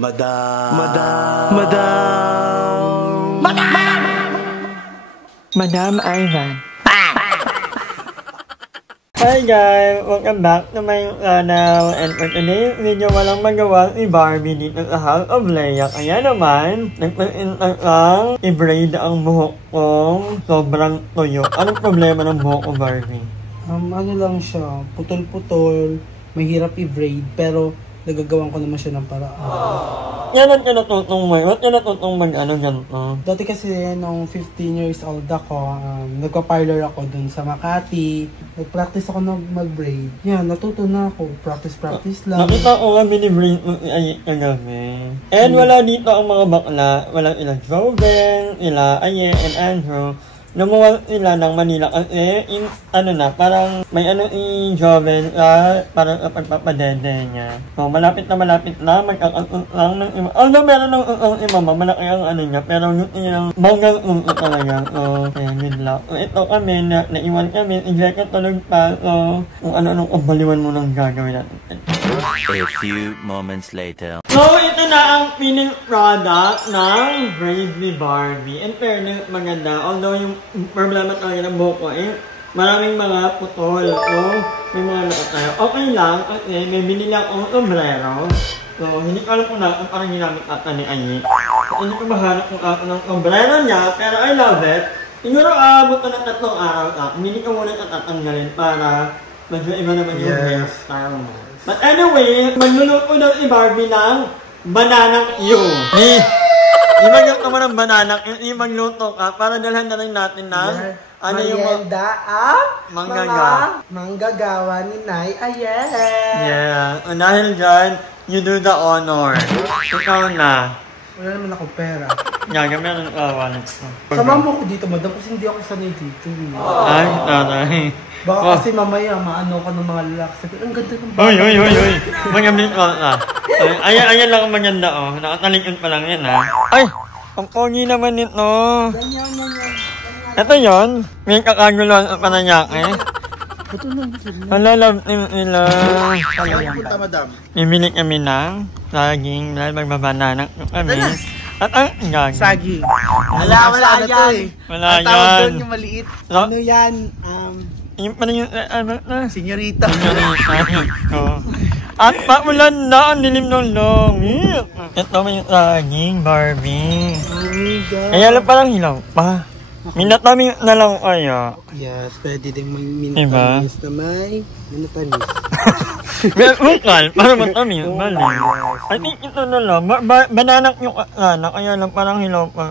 Madam Ivan. Hi guys! Welcome back to my channel, and for today's video walang magawa si Barbie dito sa House of Leia. Kaya naman, nagpag-intag lang, i-braid ang buhok kong sobrang tuyo. Anong problema ng buhok ko, Barbie? Ano lang siya, putol-putol, mahirap i-braid, pero nagagawan ko naman siya ng paraan. Yan ang kinatutong mo. Ba't kinatutong mag-ano ganito? Dati kasi nung 15 years old ako, nagpa-parlor ako dun sa Makati. Nag-practice ako mag-braid. Yan, natuto na ako. Practice lang. Nakita ko nga mini-braid mo i-ayit kagabi. And wala dito ang mga bakla. Walang ilang Joven, Aye, and Andrew. Lumuwag sila ng Manila kasi parang may Joven parang pagpapadede niya. So malapit na magkakasot lang ng ima. Although meron ng imama, malaki ang niya, pero yung ilang banggang talaga. So kaya yun lang. So ito kami, naiwan kami, i-jacket tulog pa. So kung ano-anong kabaliwan mo nang gagawin natin. A few moments later. So, ito na ang finished product ng braid ni Barbie. In fairness, maganda. Although yung problema talaga ng buhok ko maraming mga putol. So, may mga nakatayo. Okay lang kasi may binili akong sombrero. So, hindi ko alam kung parang ginamit ata ni Aye. So, hindi ko mahanap kung ako ng sombrero niya, pero I love it. Siguro, buto ng 3 araw. Hindi ko muna tatanggalin para medyo iba naman yung hairstyle mo. But anyway, magluluto daw si Barbie ng banana Q. Imagluto mo ng banana Q, imagluto ka para dalhan na rin natin ng merienda manggagawa ni Nay Aye. Yeah, dahil dyan, you do the honor. Ikaw na. Wala naman ako pera. Gagawin na ng wallet ko. Sama mo ko dito, madam, kasi hindi ako sanay dito. Ay, taray. Baka kasi mamaya maano ka ng mga lalaki. Sabi, ang ganda ng bata. Uy. Magandang ko Ayan lang ang maganda Nakatalikod pa lang yan Ay, ang pogi naman nito. Ganyan. Ito yun. May kakaguluhan sa pananyake. Ito lang. Malalab nila. Punta, madam. Bibili kami ng saging dahil magbabanana kami. At ang gagawin. Saging. Wala yan. Wala yan. Tawag doon yung maliit. Ano yan? Yung pa rin yung Senyorita. At paulan na ang dilim ng langit. Ito may saging, Barbie. Kaya lang parang hilaw pa. Minatamis na lang kaya. Yes, pwede din may minatamis na may minatamis. Bukal, para matamis. Bali. I think ito na lang. Bananak yung kaya lang parang hilaw pa.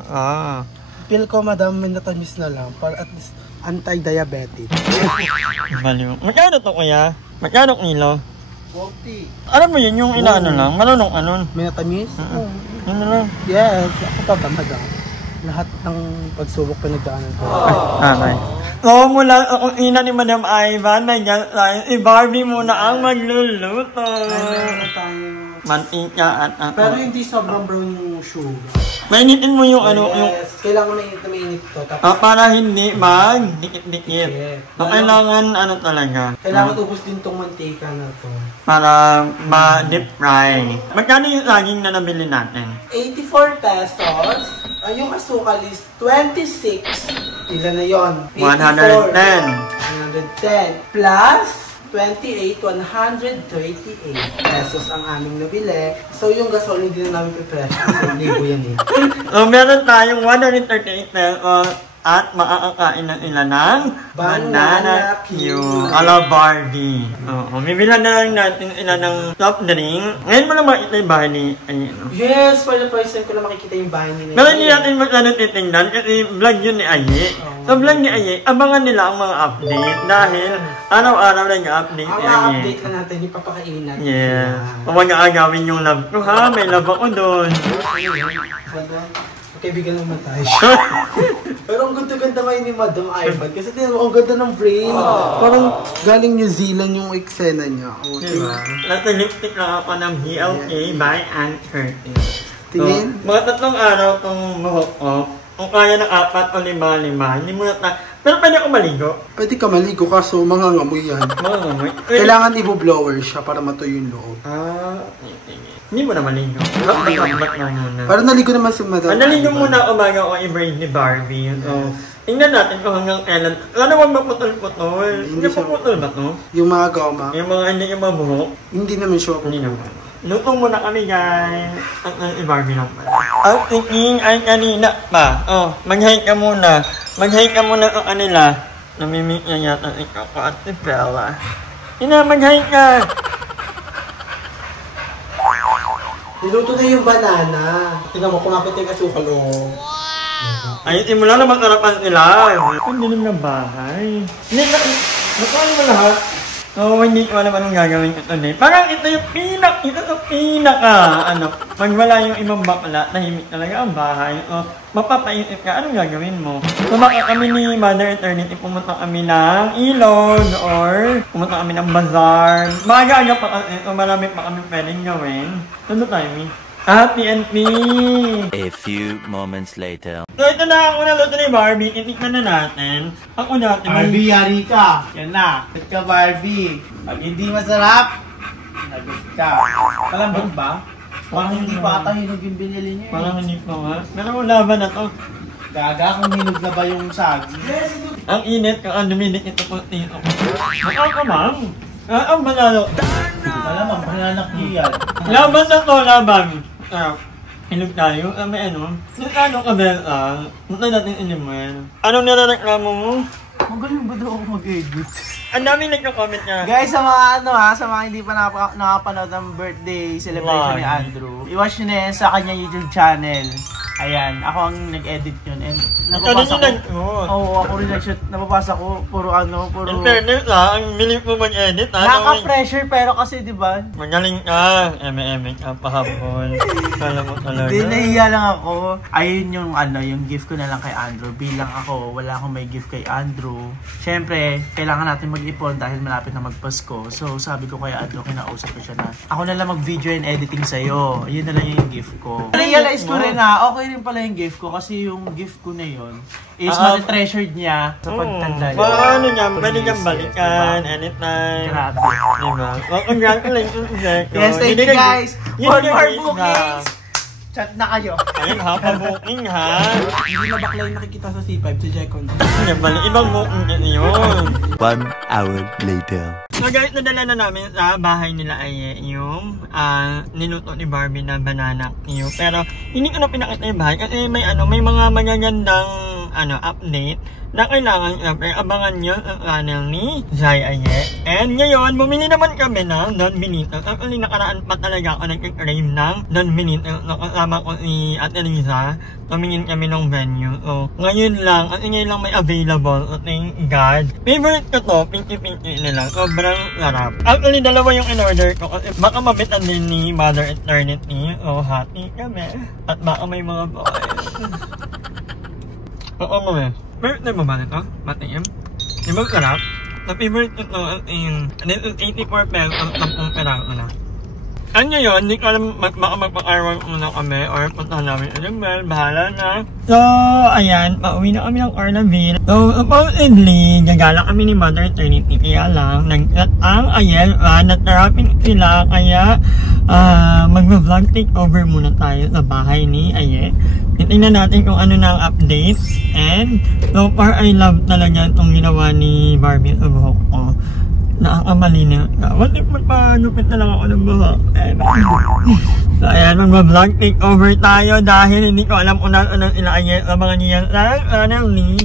Feel ko, madam, minatamis na lang. Para at least anti-diabetic. Bali. Magkano to kuya? Magkano kilo? 40. Alam mo yun, yung inaano lang? Marunong anon? Minatamis? Ano lang? Yes, ako pa ba, madam? Lahat ng pagsubok pinagdaanan ko. Okay. So, mula akong ina ni Madam Ivan, si Barbie muna ang magluluto. Mantika at ako. Pero hindi sobrang brown yung sugar. Mainitin mo yung Yes, kailangan mainit to. Para hindi magdikit-dikit. So, kailangan talaga. Kailangan ubos din tong mantika na to. Para ma-deep fry. Magkano yung saging na nabili natin? 84 pesos. Yung asukal is 26. Ilan na yun? 110. 110. Plus 28, 138 pesos ang aming nabili. So yung gasol hindi na namin pipresyo. Kasi libo yan So meron tayong 138 pesos at makakakain ng ilan ng banana Q. Ala Barbie. Bibilan na lang natin ilan ng soft drink. Ngayon mo na makita yung bahay ni Yes, for the first time ko na makikita yung bahay ni pero hindi natin magkano titingnan kasi vlog yun ni Aye. Sa vlog ni Aye, abangan nila ang mga update dahil araw-araw lang yung update ni Aye. Ang update na natin, ipapakainin natin. Yeah. Kung mag-aagawin yung love ko ha, may love ako doon. Kaibigan naman tayo. Pero ang ganda-ganda ngayon ni Madam Ivan. Kasi ang ganda ng brain. Parang galing New Zealand yung eksena niya. Diba? Nasa lipstick lang ako ng BLK by Ann Curtis. Tingin? Mga 3 araw itong buhok ko. Kung kaya ng 4 o 5, hindi mo na pero pwede ako maligo. Pwede ka maligo kaso mangangamoy yan. Mangangamoy? Kailangan i-blower siya para matuyo yung loob. Okay. Hindi mo na maligo. Ba't na muna. Parang naligo naman si Madam. Naligo muna umaga o i-braid ni Barbie. So, tingnan natin kung hanggang kailan. Ano bang maputol-putol? Hindi paputol ba to? Yung mga goma. Yung mga hindi yung mga buhok? Hindi naman sure. Hindi naman. Luto muna kami guys. Ang Barbie lang pala. Ang tingin ay kanina pa. Oh, mag-hike ka muna. Mag-hike ka muna sa kanila. Namimik na yata ikaw ko at si Bella. Ina, mag-hike ka. Niluto na yung banana. Tingnan mo, kumapit yung asukal o. Ayusin mo lang na mag-arapan sila. Ang dilim ng bahay. Hindi na, nakuha mo lahat. Oo, hindi ko alam anong gagawin ko today. Parang ito yung pinaka, pag wala yung ibang bakla, tahimik talaga ang bahay. O, mapapaisip ka, anong gagawin mo? Kumaka kami ni Mother Eternity, pumunta kami ng Ilog, or pumunta kami ng Bazaar. Maaga-aga pa kasi, so marami pa kami pwedeng gawin. Tundo tayo, Mi. Happy and me! A few moments later. So ito na ang unang luto ni Barbie. Itikman na natin. Ang una, Barbie, yari ka. Yan na. Hit ka, Barbie. Pag hindi masarap, nagit ka. Malambot ba? Parang hindi pa ata hinog yung binili niyo. Parang hindi pa nga. Pero laban na to. Gaga kung hinog na ba yung sagi. Ang init kung ang dumidik ito po dito. Makakamang. Ang banalo. Malamang, pananak niyo yan. Laban na to, laban. Hinog tayo. May ano. Ano ka, Bella? Punta natin iniman. Anong narareklamo mo? Magaling ba daw ako mag-edit? Ang daming nagka-comment nga. Guys, sa mga sa mga hindi pa nakapanood ng birthday celebration ni Andrew, i-watch nyo na yan sa kanya YouTube channel. Ayan, ako ang nag-edit yun. And napapasa ko. Oo, ako rin nag-shoot. Napapasa ko, puro. In fairness ang bilis mo mag-edit Nakaka-pressure pero kasi, di ba? Magaling ka. Eme-eme ka pahapon. Kala mo talaga. Hindi, nahiya lang ako. Ayun yung gift ko na lang kay Andrew. Bilang ako, wala akong may gift kay Andrew. Siyempre, kailangan natin mag-ipon dahil malapit na magpasko. So, sabi ko kay Andrew, kinausap ko siya na ako na lang mag-video and editing sa'yo. Yun na lang yung gift ko. Realize ko rin na okay rin pala yung gift ko kasi yung gift ko na yun is treasured niya sa pagtanda. Ano niya, pwede niyang balikan anytime. Grabe. Diba? Well, congratulations, Zeko. Yes, thank you guys. For more bookings, chat na kayo. Ayun ha, pa-booking ha. Hindi na bakla yung nakikita sa C5 si Jekon. Ibang booking din yun. 1 hour later. So guys, nadala na namin sa bahay nila ay yung niluto ni Barbie na banana Q. Pero hindi ko na pinakita yung bahay kasi may mga magagandang update na kailangan abangan nyo ang channel ni Zai Aye. And ngayon, bumili naman kami ng Don Benito. Actually, nakaraan pa talaga ako nag-crave ng Don Benito. Kasama ko si Ate Riza. Tumingin kami ng venue. So, ngayon lang, at ngayon lang may available. So, thank God. Favorite ko to, pinky-pinky nila. Sobrang sarap. Actually, dalawa yung in-order ko kasi baka mabitan din ni Mother Eternity. So, happy kami. At baka may mga boys. Oo mo eh. Favorite mo ba nito? Matiin? Di ba sarap? Na favorite ko ito in 84 pesos ang 10 perang na. Ano yun? Hindi ko alam baka magpaka-arwang muna kami or puntahan namin Animal. Bahala na. So, ayan. Pauwi na kami ng Ornaville. So, supposedly, gagala kami ni Mother Eternity. Kaya lang, nag-cut ang Ayel. Natrapin sila. Kaya, mag-vlog takeover muna tayo sa bahay ni Aye. Titingnan natin kung ano na ang update. And, so far, I love talaga itong ginawa ni Barbie sa buhok ko. Nakakamali na. What if magpanupit na lang ako ng buhok? So, ayan, mag-vlog takeover tayo dahil hindi ko alam kung nasa ilaayin sa mga niyan lang ni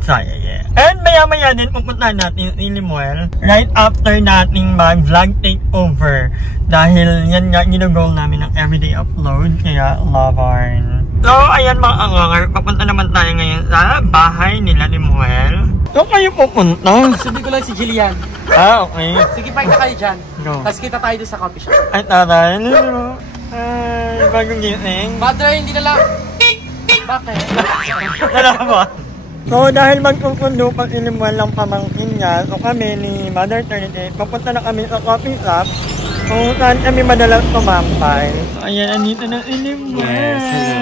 Zai Aye. And maya-maya din pupuntahan natin si Limuel right after nating mag-vlog takeover dahil yan nga ginagol namin ng everyday upload kaya love on. So, ayan mga angangar, papunta naman tayo ngayon sa bahay nila Limuel. So, kayo pupunta? Sabi ko lang si Jillian. Okay. Sige, park na kayo dyan. Go. Tapos kita tayo doon sa coffee shop. Ay, taray. Ay, bagong gising. Mother, hindi na lang. Bakit? Nalaman. So, dahil magkukundo pag inimuan lang pamangkin niya, so kami ni Mother Eternity, papunta na kami sa coffee shop kung saan kami madalang tumampay. So, ayan, andito na inimuan. Yes, hello.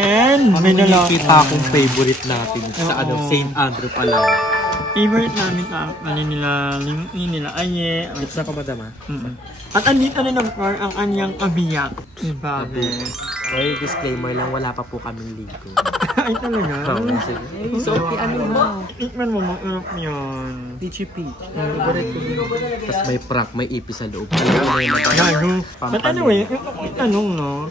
And, may dala Kita akong favorite natin sa St. Andrew pa lang. Favorite namin ang nila Linky, nila Aye. Pizza ko madama. At andito rin of course ang anyang kabiyak. Diba? Ay, disclaimer lang, wala pa po kaming ligo. Ay talaga? So, ano mo? Tikman mo, mag-urap yun. Peachy peach. Favorite ko din. Tapos may prank, may ipis sa loob. Gago. But anyway, yung tanong no,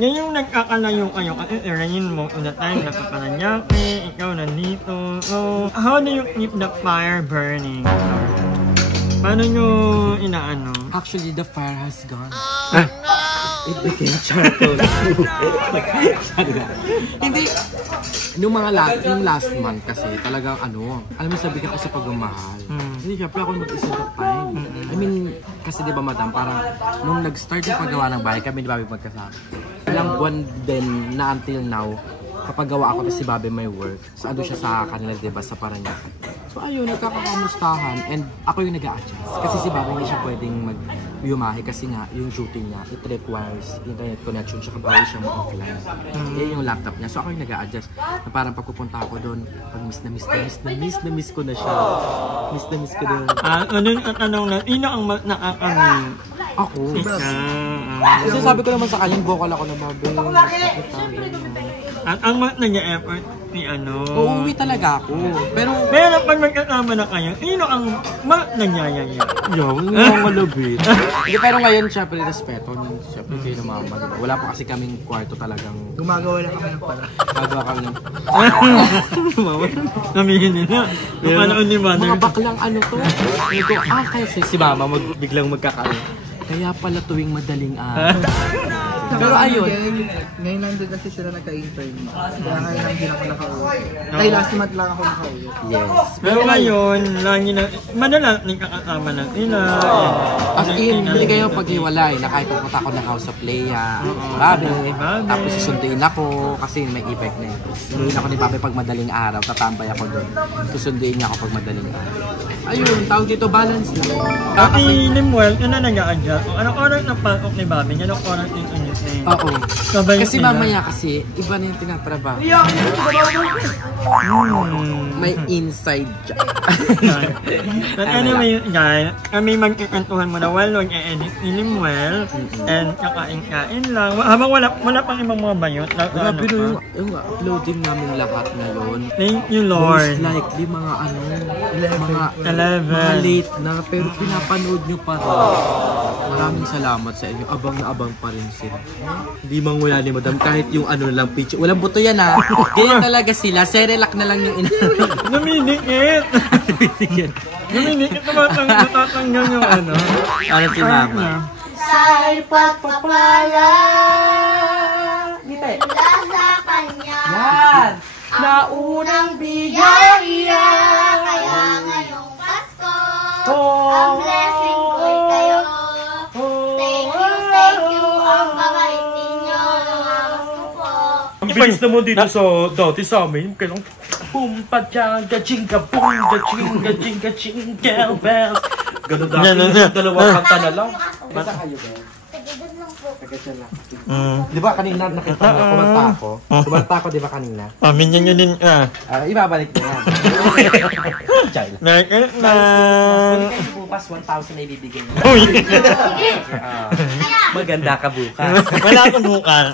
yan yung nagkakalayo kayo kasi irayin mo in the time nakakalanyaki, ikaw nandito. So, how do you keep the fire burning? Paano nyo inaano? Actually, the fire has gone. It became charcoal. Hindi. Yung last month kasi talagang alam mo sabi ko sa pagmamahal. Hindi syempre ako mag-isip of time. I mean, kasi di ba madam, parang nung nag-start yung paggawa ng bahay, kami di ba magkasama. Ilang buwan din na until now, kapag gawa ako kasi si Bobby may work, sa siya sa kanila, diba, sa Paranaque. So ayun, nagkakamustahan and ako yung nag-a-adjust. Kasi si Bobby hindi siya pwedeng mag-yumahe kasi nga yung shooting niya, it requires internet connection siya kapag siya mo-offline. Yan yung laptop niya. So ako yung nag-a-adjust. Na parang pagpupunta ako doon, pag miss ko na siya. Miss ko doon. Anong na, ino ang nakakami? Ako. Kasi sabi ko naman sa kanya, vocal ako na Bobby. At ang nag-e-effort ni uuwi talaga ako. Pero pag magkasama na kayo, sino ang nagyayaya? yung malubit. Hindi, pero ngayon, syempre, respeto. Syempre, kayo na mama. Diba? Wala pa kasi kaming kwarto talagang... Gumagawa lang kami ng pala. Gagawa kami ng... Namihin nila. Yung ano ni Mother. Mga baklang to. Ito, kasi si mama biglang magkakaroon. Kaya pala tuwing madaling Pero ayun. Ngayon lang din kasi sila nagka-intern. Kaya ngayon lang din ako nakauwi. Ay, last month lang ako nakauwi. Yes. Pero ngayon, lagi na, madalas nagkakasama na sila. As in, hindi kayo paghiwalay na kahit pupunta ako ng House of Leia, Bobby, tapos susunduin ako kasi may effect na yun. Susunduin ako ni Bobby pag madaling araw, tatambay ako doon. Susunduin niya ako pag madaling araw. Ayun, tawag dito, balance lang. Kasi Limuel, yun na nag-a-adjust. Anong oras na pasok ni Bobby? Anong oras yung anything? Oo. Kasi mamaya kasi, iba na yung tinatrabaho. May inside job. But anyway, guys, kami magkikantuhan muna while nag-e-edit ni Limuel and kakain-kain lang. Habang wala pang ibang mga bayot. Grabe na yung uploading namin lahat ngayon. Thank you, Lord. Most likely mga mga 11. late na, pero pinapanood nyo pa rin. Maraming salamat sa inyo. Abang na abang pa rin sila. Hindi manguya ni madam kahit yung lang picture. Walang buto yan Ganyan talaga sila. Serelak na lang yung Namidikit! Namidikit natatanggal yung Ano si mama? Sa'y pagpapala mula sa kanya. Yan! Naunang biyaya. Kaya ngayong Pasko, ang blessing ko'y kayo. Thank you, ang babait ninyo. Nangamas ko po. Ang bilis naman dito sa dati sa amin, kailang pumpajaga, chinga, bunga, chinga, jingle bells. Ganun dati, dalawang kanta na lang. Basta kayo ba? Tagad lang po. Di ba kanina nakita mo, kumanta ako? Kumanta ako di ba kanina? Paminyan nyo din Ibabalik na yan. Child. na. Balik kayo bukas, 1,000 na ibibigay niyo. Uy! Maganda ka bukas. Wala akong bukas.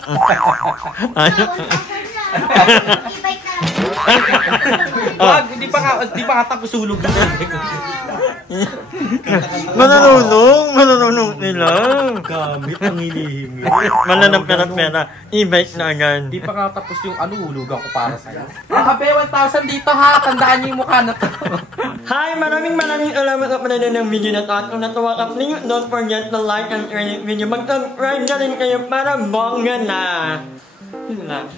I-bike na. Wag, di pa nga tapos sulog na. Mananunong nila. Gamit ang hilihim. Mananang pera-pera. E-bike na agad. Di pa nga tapos yung hulugan ko para sa'yo. Abe, 1,000 dito ha. Tandaan niyo yung mukha na to. Hi! Maraming salamat sa panonood ng video na to. At kung natuwa ka, please don't forget to like and share this video. Mag-subscribe na rin kayo para bongga na. Yun na.